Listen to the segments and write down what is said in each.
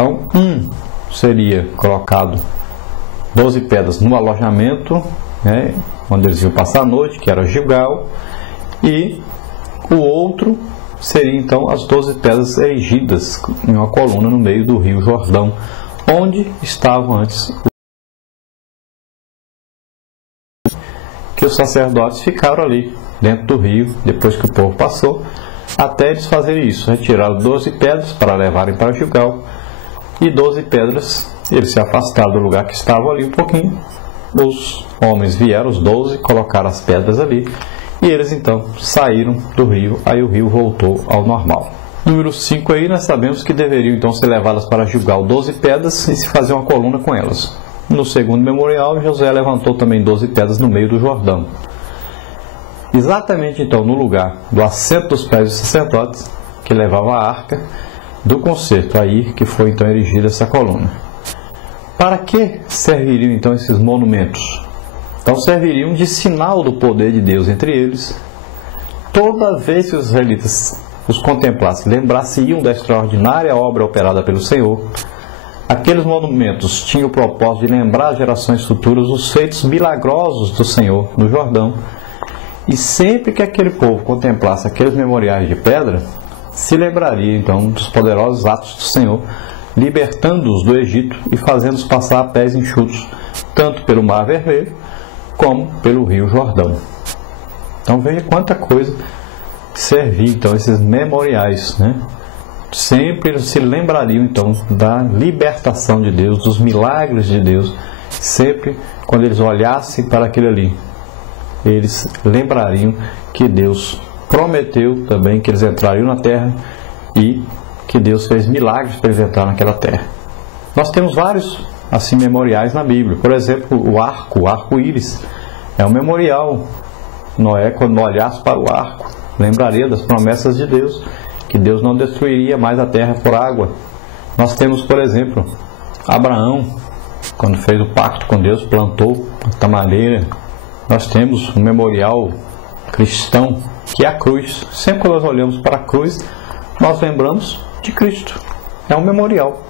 Então, seria colocado 12 pedras no alojamento, né, onde eles iam passar a noite, que era Gilgal, e o outro seria então as 12 pedras erigidas em uma coluna no meio do rio Jordão, onde estavam antes, que os sacerdotes ficaram ali dentro do rio, depois que o povo passou, até eles fazerem isso. Retiraram 12 pedras para levarem para Gilgal, e 12 pedras eles se afastaram do lugar que estavam ali um pouquinho. Os homens vieram, os 12, colocaram as pedras ali, e eles então saíram do rio. Aí o rio voltou ao normal. Número 5 aí, nós sabemos que deveriam então ser levadas para Gilgal 12 pedras e se fazer uma coluna com elas. No segundo memorial, Josué levantou também 12 pedras no meio do Jordão. Exatamente então no lugar do assento dos pés dos sacerdotes, que levava a arca do concerto, aí que foi então erigida essa coluna. Para que serviriam então esses monumentos? Então serviriam de sinal do poder de Deus entre eles. Toda vez que os israelitas os contemplassem, lembrassem da extraordinária obra operada pelo Senhor, aqueles monumentos tinham o propósito de lembrar às gerações futuras os feitos milagrosos do Senhor no Jordão. E sempre que aquele povo contemplasse aqueles memoriais de pedra, se lembraria então dos poderosos atos do Senhor, libertando-os do Egito e fazendo-os passar a pés enxutos, tanto pelo Mar Vermelho como pelo Rio Jordão. Então veja quanta coisa servia então esses memoriais, né? Sempre eles se lembrariam então da libertação de Deus, dos milagres de Deus. Sempre quando eles olhassem para aquele ali, eles lembrariam que Deus prometeu também que eles entrariam na terra e que Deus fez milagres para eles entrar naquela terra. Nós temos vários assim memoriais na Bíblia. Por exemplo, o arco-íris é um memorial. Noé, quando olhasse para o arco, lembraria das promessas de Deus, que Deus não destruiria mais a terra por água. Nós temos, por exemplo, Abraão, quando fez o pacto com Deus, plantou a tamareira. Nós temos um memorial cristão, que é a cruz. Sempre que nós olhamos para a cruz, nós lembramos de Cristo. É um memorial.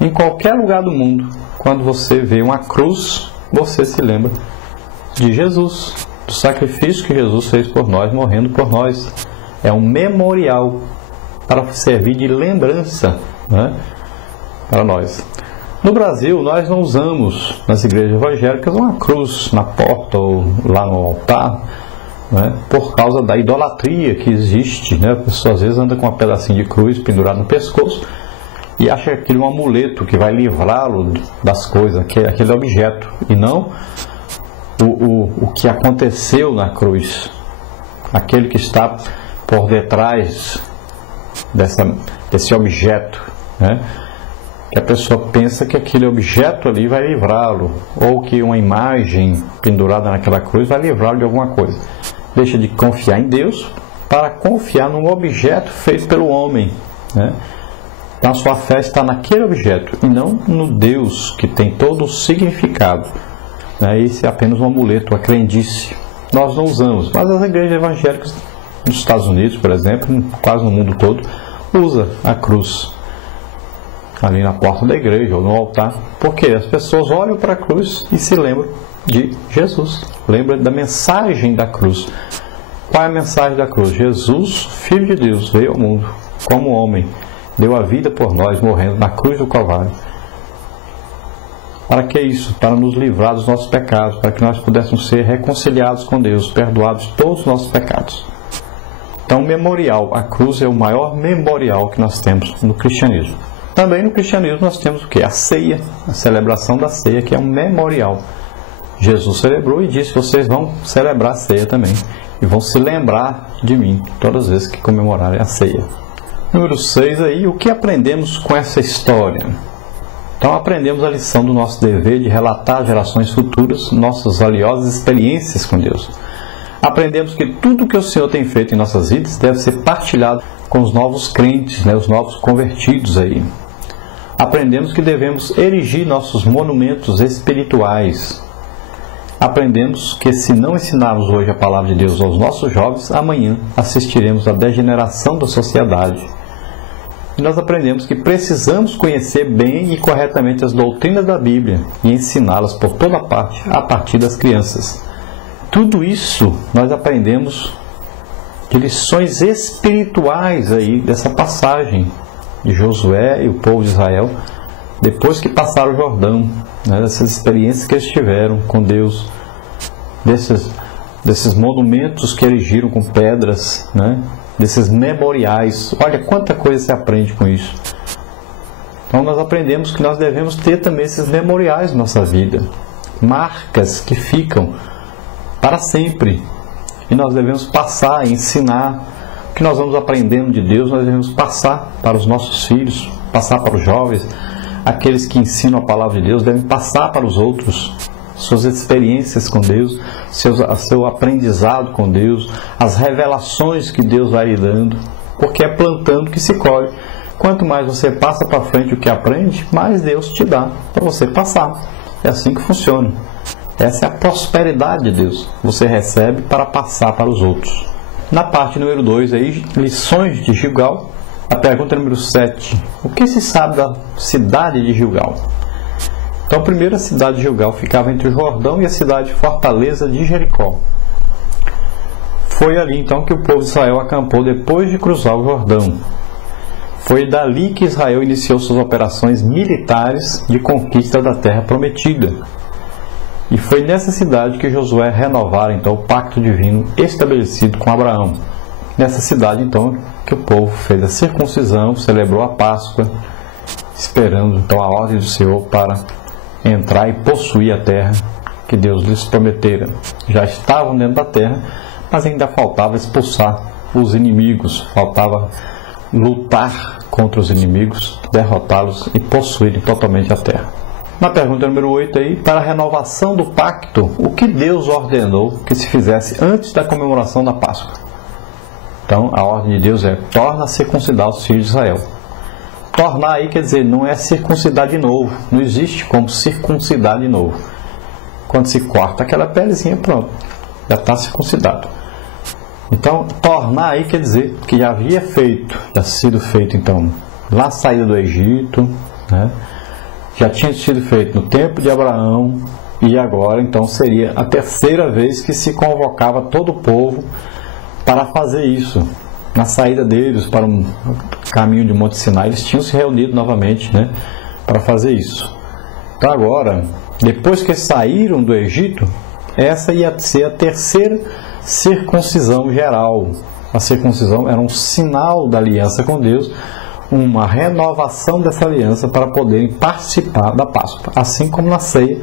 Em qualquer lugar do mundo, quando você vê uma cruz, você se lembra de Jesus, do sacrifício que Jesus fez por nós, morrendo por nós. É um memorial para servir de lembrança, né, para nós. No Brasil, nós não usamos nas igrejas evangélicas uma cruz na porta ou lá no altar, né, por causa da idolatria que existe, né? A pessoa às vezes anda com um pedacinho de cruz pendurado no pescoço e acha aquilo um amuleto que vai livrá-lo das coisas, aquele objeto, e não o que aconteceu na cruz, aquele que está por detrás desse objeto, né? Que a pessoa pensa que aquele objeto ali vai livrá-lo, ou que uma imagem pendurada naquela cruz vai livrá-lo de alguma coisa. Deixa de confiar em Deus para confiar num objeto feito pelo homem, né? Então a sua fé está naquele objeto e não no Deus que tem todo o significado, né? Esse é apenas um amuleto, uma crendice. Nós não usamos, mas as igrejas evangélicas nos Estados Unidos, por exemplo, quase no mundo todo, usa a cruz ali na porta da igreja ou no altar, porque as pessoas olham para a cruz e se lembram de Jesus, lembram da mensagem da cruz. Qual é a mensagem da cruz? Jesus, Filho de Deus, veio ao mundo como homem, deu a vida por nós, morrendo na cruz do Calvário. Para que isso? Para nos livrar dos nossos pecados, para que nós pudéssemos ser reconciliados com Deus, perdoados todos os nossos pecados. Então, memorial, a cruz é o maior memorial que nós temos no cristianismo. Também no cristianismo nós temos o que? A ceia, a celebração da ceia, que é um memorial. Jesus celebrou e disse: vocês vão celebrar a ceia também, e vão se lembrar de mim todas as vezes que comemorarem a ceia. Número 6 aí, o que aprendemos com essa história? Então aprendemos a lição do nosso dever de relatar às gerações futuras nossas valiosas experiências com Deus. Aprendemos que tudo que o Senhor tem feito em nossas vidas deve ser partilhado com os novos crentes, né, os novos convertidos aí. Aprendemos que devemos erigir nossos monumentos espirituais. Aprendemos que se não ensinarmos hoje a palavra de Deus aos nossos jovens, amanhã assistiremos à degeneração da sociedade. E nós aprendemos que precisamos conhecer bem e corretamente as doutrinas da Bíblia e ensiná-las por toda parte a partir das crianças. Tudo isso nós aprendemos de lições espirituais aí dessa passagem de Josué e o povo de Israel, depois que passaram o Jordão, né, dessas experiências que eles tiveram com Deus, desses monumentos que erigiram com pedras, né, desses memoriais. Olha quanta coisa se aprende com isso. Então nós aprendemos que nós devemos ter também esses memoriais na nossa vida, marcas que ficam para sempre, e nós devemos passar, ensinar o que nós vamos aprendendo de Deus. Nós devemos passar para os nossos filhos, passar para os jovens. Aqueles que ensinam a palavra de Deus devem passar para os outros suas experiências com Deus, seu aprendizado com Deus, as revelações que Deus vai lhe dando, porque é plantando que se colhe. Quanto mais você passa para frente o que aprende, mais Deus te dá para você passar. É assim que funciona. Essa é a prosperidade de Deus. Você recebe para passar para os outros. Na parte número 2, aí, lições de Gilgal, a pergunta número 7. O que se sabe da cidade de Gilgal? Então, primeiro, a cidade de Gilgal ficava entre o Jordão e a cidade fortaleza de Jericó. Foi ali, então, que o povo de Israel acampou depois de cruzar o Jordão. Foi dali que Israel iniciou suas operações militares de conquista da terra prometida. E foi nessa cidade que Josué renovara, então, o pacto divino estabelecido com Abraão. Nessa cidade, então, que o povo fez a circuncisão, celebrou a Páscoa, esperando, então, a ordem do Senhor para entrar e possuir a terra que Deus lhes prometera. Já estavam dentro da terra, mas ainda faltava expulsar os inimigos, faltava lutar contra os inimigos, derrotá-los e possuírem totalmente a terra. Na pergunta número 8, aí, para a renovação do pacto, o que Deus ordenou que se fizesse antes da comemoração da Páscoa? Então, a ordem de Deus é: torna a circuncidar os filhos de Israel. Tornar aí quer dizer, não é circuncidar de novo. Não existe como circuncidar de novo. Quando se corta aquela pelezinha, pronto, já está circuncidado. Então, tornar aí quer dizer que já havia sido feito, então, lá a saída do Egito, né? Já tinha sido feito no tempo de Abraão, e agora, então, seria a terceira vez que se convocava todo o povo para fazer isso. Na saída deles para um caminho de Monte Sinai, eles tinham se reunido novamente, né, para fazer isso. Então agora, depois que saíram do Egito, essa ia ser a terceira circuncisão geral. A circuncisão era um sinal da aliança com Deus, uma renovação dessa aliança para poderem participar da Páscoa. Assim como na ceia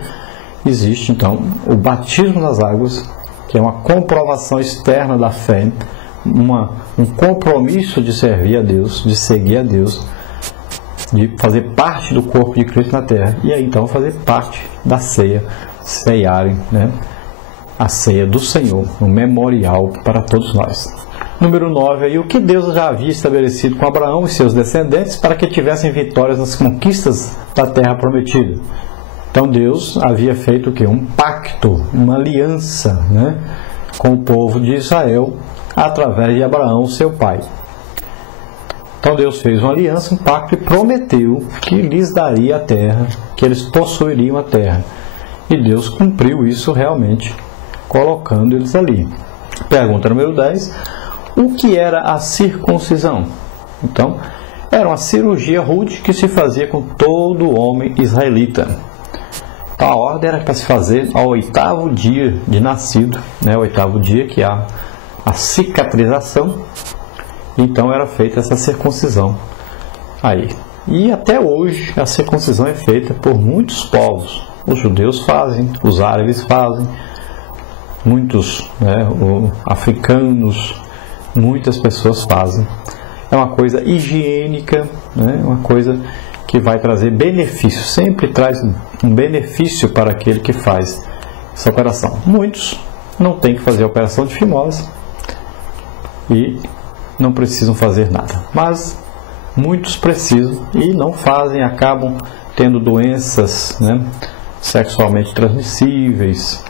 existe, então, o batismo nas águas, que é uma comprovação externa da fé, um compromisso de servir a Deus, de seguir a Deus, de fazer parte do corpo de Cristo na terra, e aí então fazer parte da ceia, ceiarem, né, a ceia do Senhor, um memorial para todos nós. Número 9, aí, o que Deus já havia estabelecido com Abraão e seus descendentes para que tivessem vitórias nas conquistas da terra prometida. Então Deus havia feito o quê? Um pacto, uma aliança, né, com o povo de Israel, através de Abraão, seu pai. Então Deus fez uma aliança, um pacto, e prometeu que lhes daria a terra, que eles possuiriam a terra. E Deus cumpriu isso realmente, colocando eles ali. Pergunta número 10. O que era a circuncisão? Então, era uma cirurgia rude que se fazia com todo homem israelita. Então, a ordem era para se fazer ao 8º dia de nascido, né? O 8º dia que há a cicatrização. Então era feita essa circuncisão aí. E até hoje a circuncisão é feita por muitos povos. Os judeus fazem, os árabes fazem, muitos, né, africanos, muitas pessoas fazem. É uma coisa higiênica, né, uma coisa que vai trazer benefício, sempre traz um benefício para aquele que faz essa operação. Muitos não têm que fazer a operação de fimose e não precisam fazer nada, mas muitos precisam e não fazem, acabam tendo doenças, né, sexualmente transmissíveis,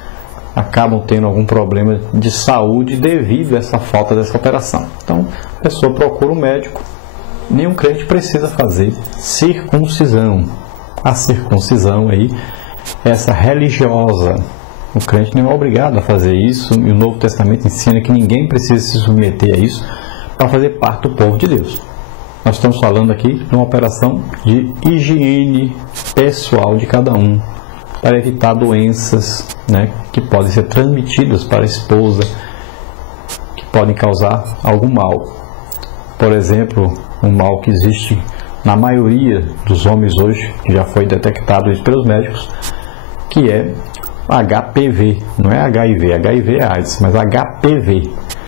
acabam tendo algum problema de saúde devido a essa falta dessa operação. Então a pessoa procura um médico nenhum crente precisa fazer circuncisão. A circuncisão aí, essa religiosa, o crente não é obrigado a fazer isso, e o Novo Testamento ensina que ninguém precisa se submeter a isso para fazer parte do povo de Deus. Nós estamos falando aqui de uma operação de higiene pessoal de cada um, para evitar doenças, né, que podem ser transmitidas para a esposa, que podem causar algum mal. Por exemplo, um mal que existe na maioria dos homens hoje, que já foi detectado pelos médicos, que é HPV. Não é HIV, HIV é AIDS, mas HPV,